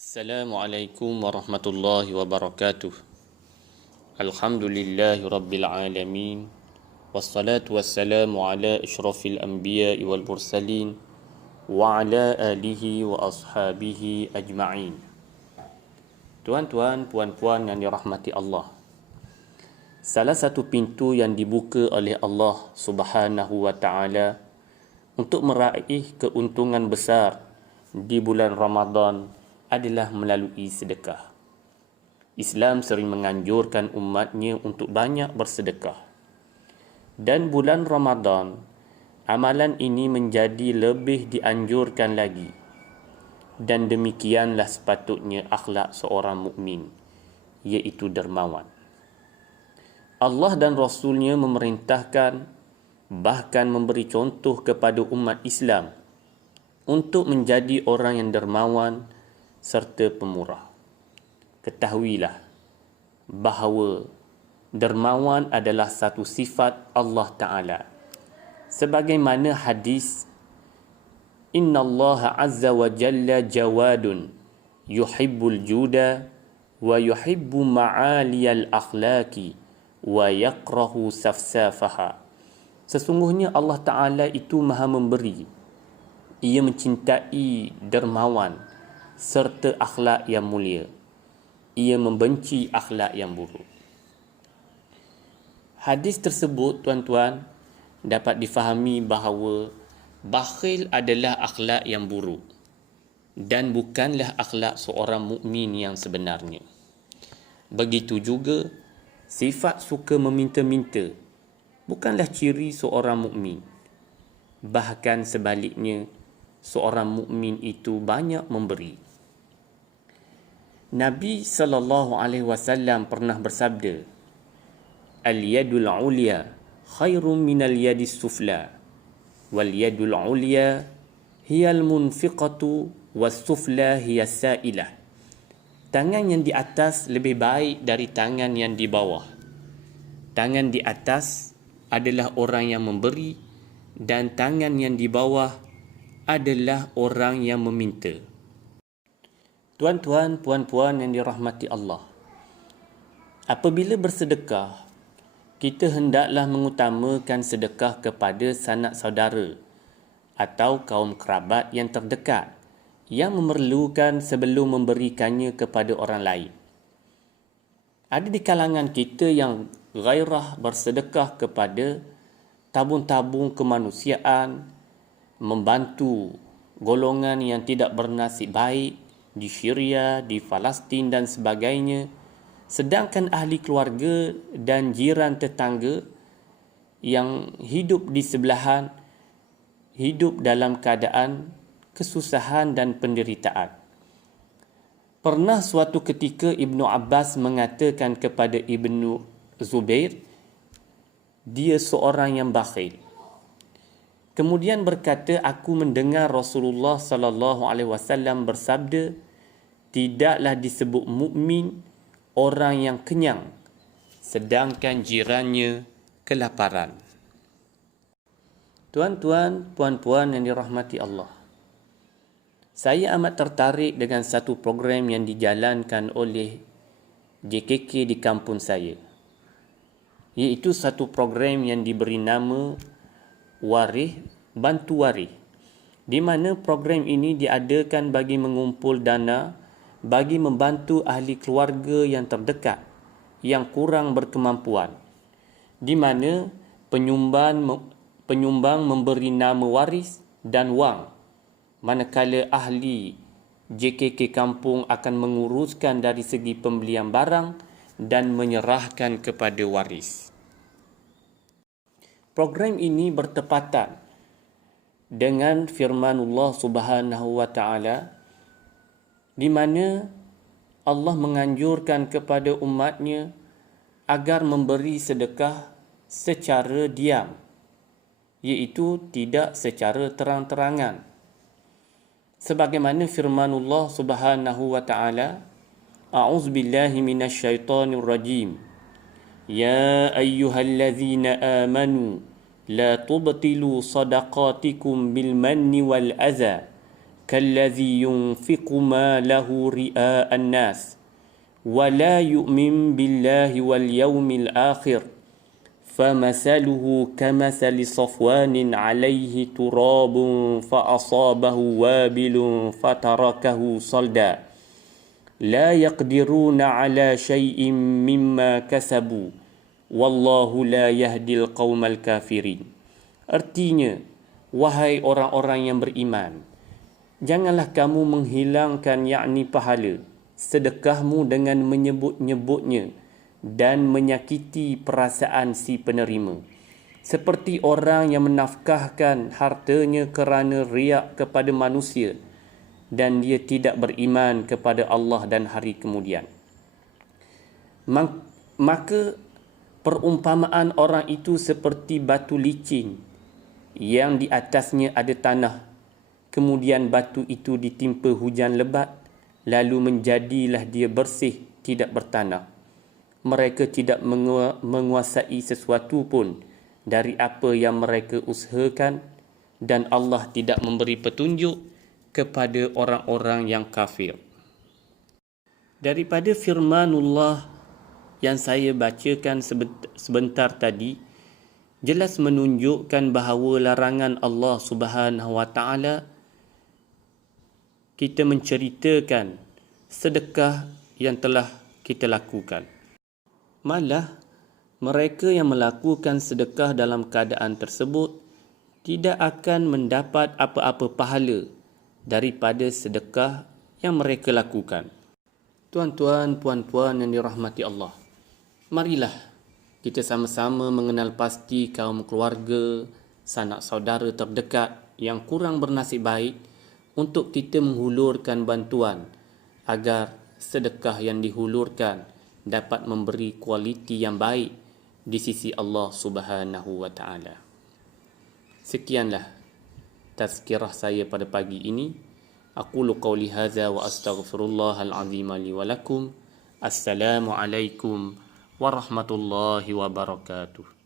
Assalamualaikum warahmatullahi wabarakatuh. Alhamdulillahi rabbil alamin. Wassalatu wassalamu ala asyrafil anbiya'i wal mursalin wa ala alihi wa ashabihi ajma'in. Tuan-tuan, puan-puan yang dirahmati Allah, salah satu pintu yang dibuka oleh Allah Subhanahu wa ta'ala untuk meraih keuntungan besar di bulan Ramadan adalah melalui sedekah. Islam sering menganjurkan umatnya untuk banyak bersedekah. Dan bulan Ramadan, amalan ini menjadi lebih dianjurkan lagi. Dan demikianlah sepatutnya akhlak seorang mukmin, iaitu dermawan. Allah dan Rasulnya memerintahkan, bahkan memberi contoh kepada umat Islam untuk menjadi orang yang dermawan serta pemurah. Ketahuilah bahawa dermawan adalah satu sifat Allah Ta'ala. Sebagaimana hadis, Inna Allah Azza wa Jalla jawadun yuhibbul juda wa yuhibbu ma'aliyal akhlaki wa yakrahu safsafaha. Sesungguhnya Allah Ta'ala itu maha memberi. Ia mencintai dermawan serta akhlak yang mulia. Ia membenci akhlak yang buruk. Hadis tersebut, tuan-tuan, dapat difahami bahawa bakhil adalah akhlak yang buruk dan bukanlah akhlak seorang mukmin yang sebenarnya. Begitu juga sifat suka meminta-minta bukanlah ciri seorang mukmin. Bahkan sebaliknya, seorang mukmin itu banyak memberi. Nabi SAW pernah bersabda, Al-yadul ulya khairun minal yadis sufla, wal yadul ulya hiyal munfiqatu was sufla hiyas sa'ilah. Tangan yang di atas lebih baik dari tangan yang di bawah. Tangan di atas adalah orang yang memberi dan tangan yang di bawah adalah orang yang meminta. Tuan-tuan, puan-puan yang dirahmati Allah, apabila bersedekah, kita hendaklah mengutamakan sedekah kepada sanak saudara atau kaum kerabat yang terdekat yang memerlukan sebelum memberikannya kepada orang lain. Ada di kalangan kita yang gairah bersedekah kepada tabung-tabung kemanusiaan, membantu golongan yang tidak bernasib baik di Syria, di Palestin dan sebagainya, sedangkan ahli keluarga dan jiran tetangga yang hidup di sebelahan hidup dalam keadaan kesusahan dan penderitaan. Pernah suatu ketika Ibnu Abbas mengatakan kepada Ibnu Zubair, dia seorang yang bakhil. Kemudian berkata, aku mendengar Rasulullah SAW bersabda, tidaklah disebut mukmin orang yang kenyang sedangkan jirannya kelaparan. Tuan-tuan, puan-puan yang dirahmati Allah, saya amat tertarik dengan satu program yang dijalankan oleh JKK di kampung saya, iaitu satu program yang diberi nama Waris Bantu Waris, di mana program ini diadakan bagi mengumpul dana bagi membantu ahli keluarga yang terdekat yang kurang berkemampuan, di mana penyumbang memberi nama waris dan wang, manakala ahli JKK kampung akan menguruskan dari segi pembelian barang dan menyerahkan kepada waris. Program ini bertepatan dengan firmanullah Subhanahu wa ta'ala, di mana Allah menganjurkan kepada umatnya agar memberi sedekah secara diam, iaitu tidak secara terang-terangan. Sebagaimana firmanullah Subhanahu wa ta'ala, A'udzubillahi minasyaitonir rajim. Ya ayyuhallazina amanu la tubtilu sadaqatikum bil manni wal adha كالذي ينفق ماله رئاء الناس ولا يؤمن بالله واليوم الآخر فمثله كمثل صفوان عليه تراب فأصابه وابل فتركه صلدا لا يقدرون على شيء مما كسبوا والله لا يهدي القوم الكافرين. Artinya, wahai orang-orang yang beriman, janganlah kamu menghilangkan yakni pahala sedekahmu dengan menyebut-nyebutnya dan menyakiti perasaan si penerima, seperti orang yang menafkahkan hartanya kerana riak kepada manusia dan dia tidak beriman kepada Allah dan hari kemudian. Maka perumpamaan orang itu seperti batu licin yang di atasnya ada tanah, kemudian batu itu ditimpa hujan lebat, lalu menjadilah dia bersih, tidak bertanah. Mereka tidak menguasai sesuatu pun dari apa yang mereka usahakan, dan Allah tidak memberi petunjuk kepada orang-orang yang kafir. Daripada firmanullah yang saya bacakan sebentar tadi, jelas menunjukkan bahawa larangan Allah Subhanahu Wa Taala kita menceritakan sedekah yang telah kita lakukan. Malah mereka yang melakukan sedekah dalam keadaan tersebut tidak akan mendapat apa-apa pahala daripada sedekah yang mereka lakukan. Tuan-tuan, puan-puan yang dirahmati Allah, marilah kita sama-sama mengenal pasti kaum keluarga, sanak saudara terdekat yang kurang bernasib baik untuk kita menghulurkan bantuan agar sedekah yang dihulurkan dapat memberi kualiti yang baik di sisi Allah Subhanahu Wa Taala. Sekianlah tazkirah saya pada pagi ini. Aqulu qawli hadza wa astaghfirullahal azim li wa lakum. Assalamualaikum warahmatullahi wabarakatuh.